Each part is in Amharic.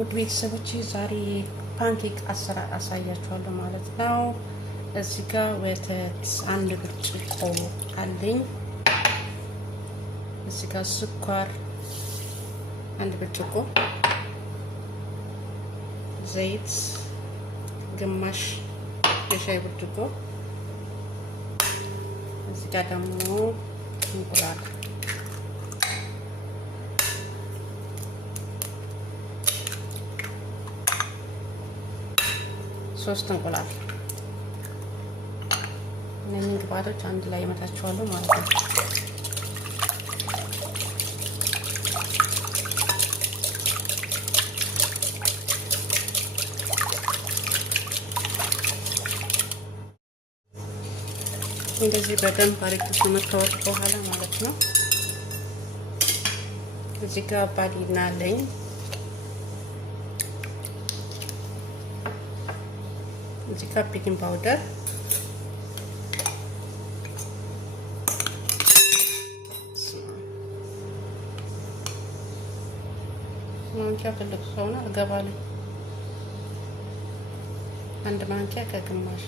ውድ ቤተሰቦቼ ዛሬ ፓንኬክ አሰራር አሳያችኋለሁ ማለት ነው። እዚህ ጋር ወተት አንድ ብርጭቆ አለኝ። እዚህ ጋር ስኳር አንድ ብርጭቆ፣ ዘይት ግማሽ የሻይ ብርጭቆ፣ እዚህ ጋር ደግሞ እንቁላል ሶስት እንቁላል። እነኚህ ግብአቶች አንድ ላይ እመታቸዋለሁ ማለት ነው። እንደዚህ በደንብ አድርጌ ከመታወቅ በኋላ ማለት ነው እዚህ ጋር ባሊና አለኝ። እዚህ ጋር ቤኪንግ ፓውደር፣ ማንኪያ ትልቅ ሰውና አልገባልኝ አንድ ማንኪያ ከግማሽ።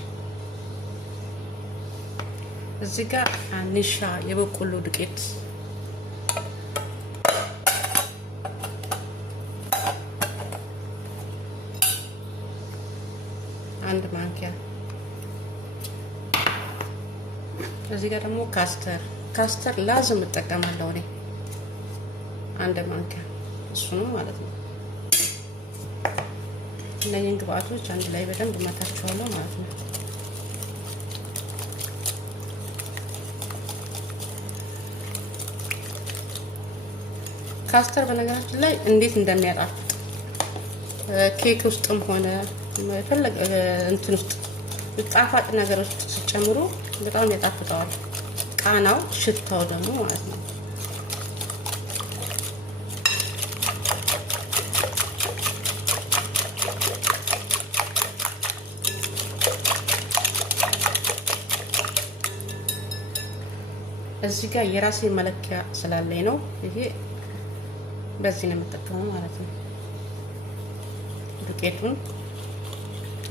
እዚህ ጋር ኒሻ የበቆሎ ዱቄት አንድ ማንኪያ። እዚህ ጋር ደግሞ ካስተር ላዝም እጠቀማለሁ እኔ አንድ ማንኪያ፣ እሱ ነው ማለት ነው። እነኚህን ግብአቶች አንድ ላይ በደንብ እመታቸዋለሁ ማለት ነው። ካስተር በነገራችን ላይ እንዴት እንደሚያጣፍጥ ኬክ ውስጥም ሆነ ፈለግ እንትን ውስጥ ጣፋጭ ነገሮች ሲጨምሩ በጣም ያጣፍጠዋል። ቃናው፣ ሽታው ደግሞ ማለት ነው። እዚህ ጋር የራሴ መለኪያ ስላለኝ ነው ይሄ በዚህ ነው የምጠቀመው ማለት ነው። ዱቄቱን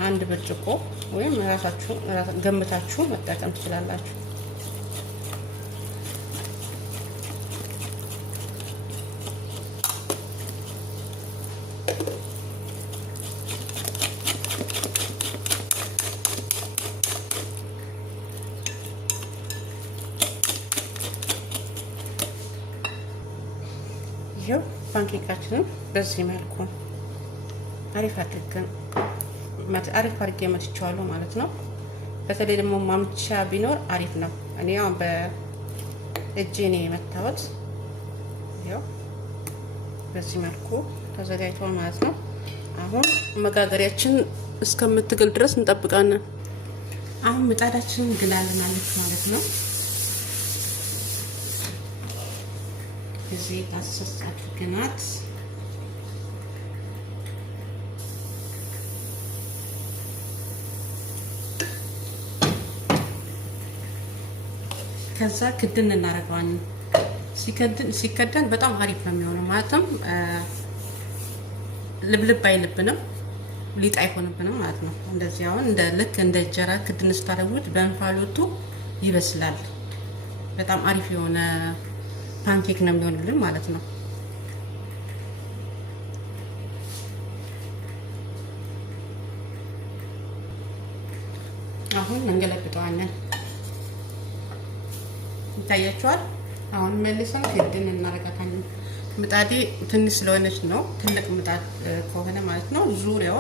አንድ ብርጭቆ ወይም ራሳችሁ ገምታችሁ መጠቀም ትችላላችሁ። ይሄው ፓንኬካችንን በዚህ መልኩ አሪፍ አድርጌ መትቼዋለሁ ማለት ነው። በተለይ ደግሞ ማምቻ ቢኖር አሪፍ ነው። እኔ ያው በእጄ ነው የመታወት። ያው በዚህ መልኩ ተዘጋጅቷል ማለት ነው። አሁን መጋገሪያችን እስከምትግል ድረስ እንጠብቃለን። አሁን ምጣዳችን ግላለናለች ማለት ነው። እዚህ አሰስ አድርገናት ከዛ ክድን እናደርገዋለን። ሲከደን በጣም አሪፍ ነው የሚሆነው። ማለትም ልብልብ አይልብንም፣ ሊጥ አይሆንብንም ማለት ነው። እንደዚህ አሁን ልክ እንደ እንጀራ ክድን ስታደርጉት በእንፋሎቱ ይበስላል። በጣም አሪፍ የሆነ ፓንኬክ ነው የሚሆንልን ማለት ነው። አሁን እንገለብጠዋለን። ይታያችኋል። አሁን መልሰን ክድን እናደርጋታለን። ምጣዴ ትንሽ ስለሆነች ነው። ትልቅ ምጣድ ከሆነ ማለት ነው ዙሪያው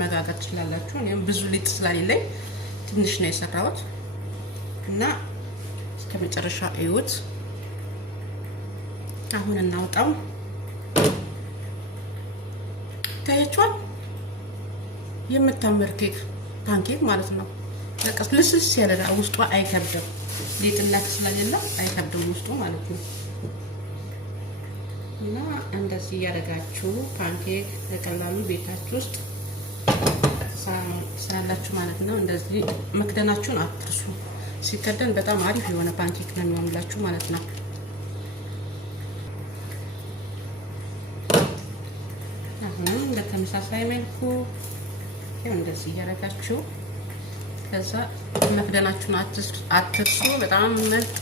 መጋገር ትችላላችሁ። እኔም ብዙ ሊጥ ስላሌለኝ ትንሽ ነው የሰራሁት እና እስከ መጨረሻ እዩት። አሁን እናውጣው። ታያችኋል። የምታምር ፓንኬክ ማለት ነው። በቃ ልስልስ ያለ ውስጧ አይከብድም። ሊጥና ስለሌለ አይከብድም ውስጡ ማለት ነው። እና እንደዚህ ያደርጋችሁ ፓንኬክ በቀላሉ ቤታችሁ ውስጥ ትሰራላችሁ ማለት ነው። እንደዚህ መክደናችሁን አትርሱ። ሲከደን በጣም አሪፍ የሆነ ፓንኬክ ነው የሚሆንላችሁ ማለት ነው። አሁንም በተመሳሳይ መልኩ ያው እንደዚህ እያደረጋችሁ ከዛ መክደናችሁን አትርሱ። በጣም ምርጥ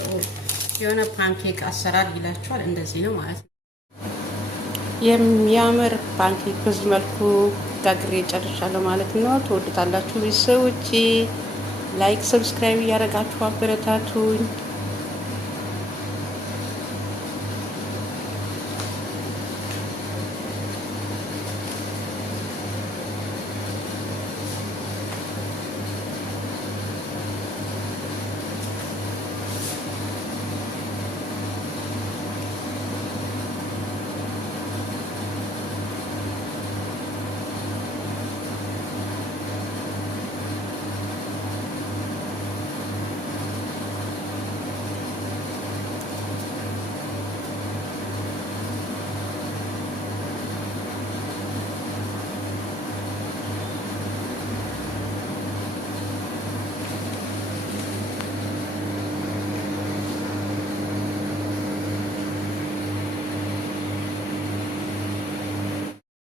የሆነ ፓንኬክ አሰራር ይላችኋል። እንደዚህ ነው ማለት ነው። የሚያምር ፓንኬክ በዚህ መልኩ ጋግሬ ጨርሻለሁ ማለት ነው። ትወዱታላችሁ ቤተሰቦቼ። ላይክ ሰብስክራይብ እያደረጋችሁ አበረታቱኝ።